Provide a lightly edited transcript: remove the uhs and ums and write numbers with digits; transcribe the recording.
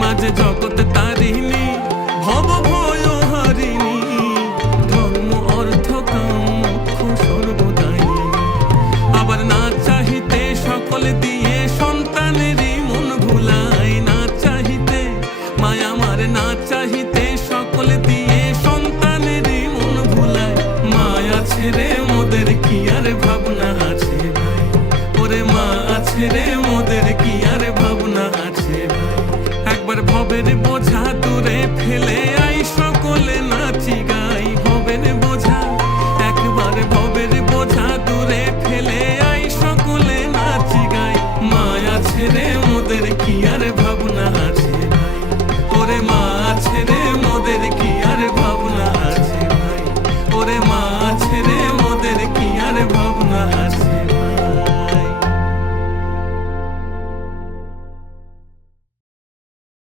মাঝে জগৎ তারিণী ভব ভয় হারিণী, ধর্ম অর্থ কাম মোক্ষ সর্বদায়িনী। আবার না চাহিতে সকল দিয়ে সন্তানেরই মন ভুলায়, না চাহিতে মায়া আমার না চাহিতে সকল দিয়ে সন্তানেরই মন ভুলায়। মায়া ছেড়ে মোদের কি আর ভাবনা আছে ভাই, ওরে মা আছে রে মোদের কি আর ভাবনা আছে ভাই। একবার ভবের বোঝা